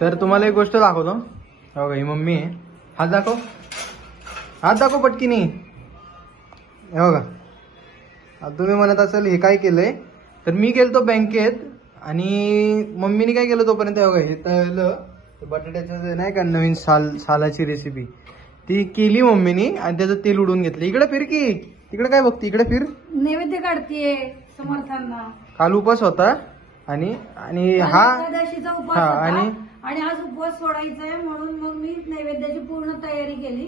तर तुम्हाला एक गोष्ट दाखवतो. हो ही मम्मी आहे. हात दाखव, हात दाखव पटकीनी. हे बघा, आता तुम्ही म्हणत असाल हे काय केलंय, तर मी गेलतो बँकेत आणि मम्मीने काय केलं तोपर्यंत. हे बघा, हे तळलं बटाट्याचं नाही का, नवीन सालाची रेसिपी ती केली मम्मीनी आणि त्याचं तेल उडवून घेतलं. इकडे फिर की, इकडे काय बघते, इकडे फिर. नैवेद्य काढतीये समर्थांना. काल उपास होता आणि हा एकादशीचा उपास हा होता आणि आज उपवास सोडायचा आहे, म्हणून मग मी नैवेद्याची पूर्ण तयारी केली.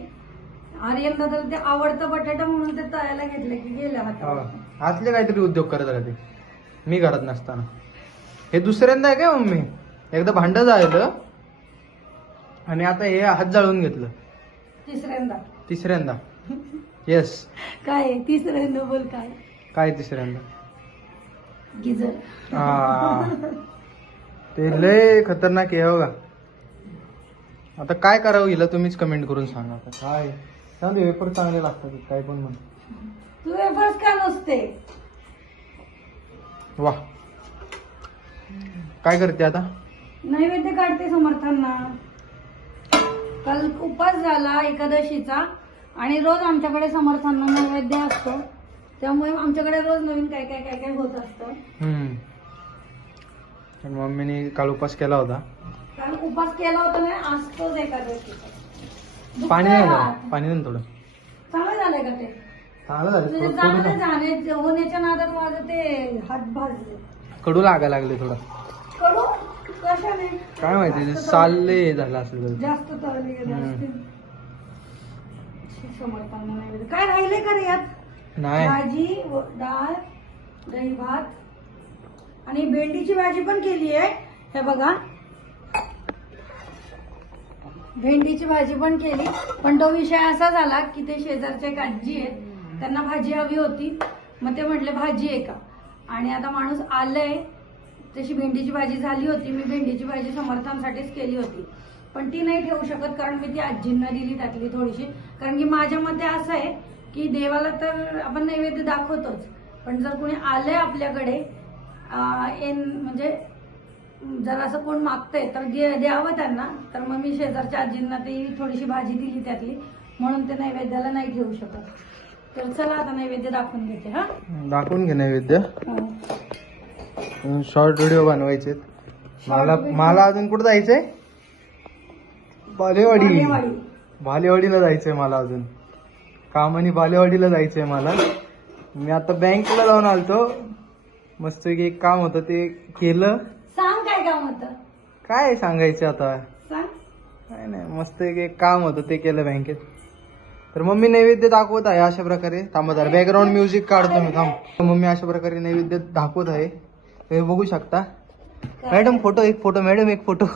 आर्यन दादाला ते आवडतं बटाटा म्हणून ते तळायला घेतलं की गेलं हातात. असले काहीतरी उद्योग करत राहते मी घरात नसताना. हे दुसऱ्यांदा आहे काय मम्मी, एकदा भांडं जाळलं आणि आता हे हात जाळून घेतलं तिसऱ्यांदा. येस, काय तिसऱ्यांदा बोल, काय तिसऱ्यांदा. गिजर. ते लय खतरनाक आहे बघा. आता काय करावं हिला तुम्हीच कमेंट करून सांगा. आता काय चांगले वेपर चांगले लागतात काय पण म्हण. तू वेफर्स का नसते. वा, काय करते आता. नैवेद्य काढते समर्थांना. काल उपास झाला एकादशीचा आणि रोज आमच्याकडे समर्थांना नैवेद्य असतो, त्यामुळे आमच्याकडे रोज नवीन काय काय काय काय होत असतं. मम्मीने काल उपास केला होता. काल उपास केला होता नाही, असतोच एकादशीचा. पाणी नाही झालं, पाणी नाही थोडं. चांगलं झालंय का ते. चांगलं झालं. म्हणजे चांगलं झाले होण्याच्या नादात माझं ते हात भाजले. कडू लागायला लागले थोडं. कडू कशाने काय माहिती, साले झालं असेल जास्त तळले गेले असतील. समर्थांना नैवेद्य काय राहिले का रे यात. नाही, भाजी, डाळ, दही भात आणि भेंडीची भाजी पण केली आहे. हे बघा, भेंडीची भाजी पण केली. पण तो विषय असा झाला की ते शेजारचे एक आजी आहेत, त्यांना भाजी हवी होती. मग ते म्हटले भाजी आहे का, आणि आता माणूस आलंय. तशी भेंडीची भाजी झाली होती. मी भेंडीची भाजी समर्थांसाठीच केली होती, पण ती नाही ठेवू शकत कारण मी ती आजींना दिली त्यातली थोडीशी. कारण की माझ्या मते असं आहे की देवाला तर आपण नैवेद्य दाखवतोच, पण जर कोणी आलंय आपल्याकडे म्हणजे जर असं कोण मागतंय तर द्यावं त्यांना. तर मग मी शेजारच्या आजींना ती थोडीशी भाजी दिली त्यातली, म्हणून ते नैवेद्याला नाही ठेवू शकत. तर चला आता नैवेद्य दाखवून घेते. हा, दाखवून घे नैवेद्य. शॉर्ट व्हिडिओ बनवायचे. मला अजून कुठं जायचंय. बालेवाडीला जायचंय मला अजून. कामानी बालेवाडीला जायचंय मला. मी आता बँकला जाऊन आलतो. मस्त एक काम होतं ते केलं. सांग काय काम होतं. काय सांगायचं आता, सांग. काय नाही, मस्त एक काम होतं ते केलं बँकेत. तर मम्मी नैवेद्य दाखवत आहे अशा प्रकारे. थांबा, बॅकग्राऊंड म्युझिक काढतो मी. थांब. मम्मी अशा प्रकारे नैवेद्य दाखवत आहे, हे बघू शकता. मॅडम फोटो, एक फोटो मॅडम, एक फोटो.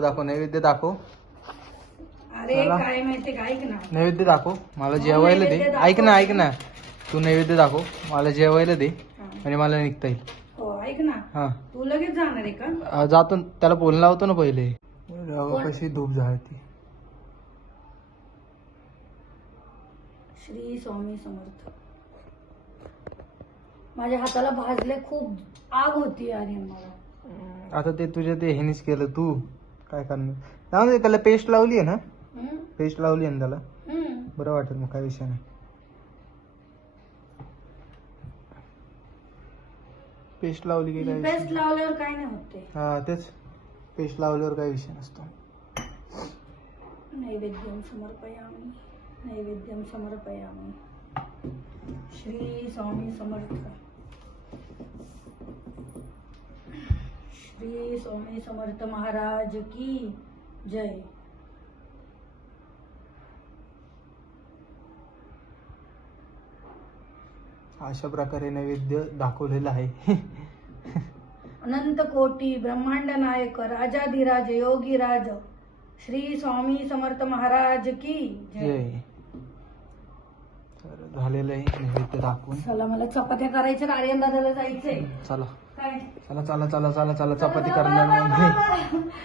दाखव नैवेद्य दाखव. अरे काय माहितीये का, ऐक ना. नैवेद्य दाखव, मला जेवायला दे. ऐक ना, तू नैवेद्य दाखव, मला जेवायला दे आणि मला निघता येईल. हो, ऐक ना. हा, तू लगेच जाणार आहे का. जातो, त्याला बोलणं लावतो ना पहिले. कशी धूप जाळती. श्री स्वामी समर्थ. माझ्या हाताला भाजले, खूप आग होती अरे मला. आता ते तुझ्या ते हेनीच केलं, तू काय करणार. जाऊ दे, त्याला पेस्ट लावली आहे ना. पेस्ट लावली आहे ना त्याला, बरं वाटेल मग, काय विषय नाही. पेस्ट लावली की काय. पेस्ट लावल्यावर काय नाही होते. हा तेच, पेस्ट लावल्यावर काही विषय नसतो. नैवेद्यम समर्पयामि, नैवेद्यम समर्पयामि. श्री स्वामी समर्थ. श्री स्वामी समर्थ महाराज की जय. अशा प्रकारे नैवेद्य दाखवलेला आहे. अनंत कोटी ब्रह्मांड नायक राजाधिराज योगीराज श्री स्वामी समर्थ महाराज की जय. झालेलं आहे नैवेद्य दाखवून. चला, मला चपात्या करायच्या, आर्यन दादाला जायचंय. चला काय, चला चपाती करणार.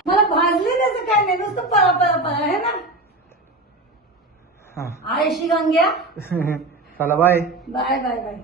मला भाजले त्याचं काय नाही, नुसतं पळा आहे ना. हा, आयशी गंग्या. चला बाय. Bye bye bye.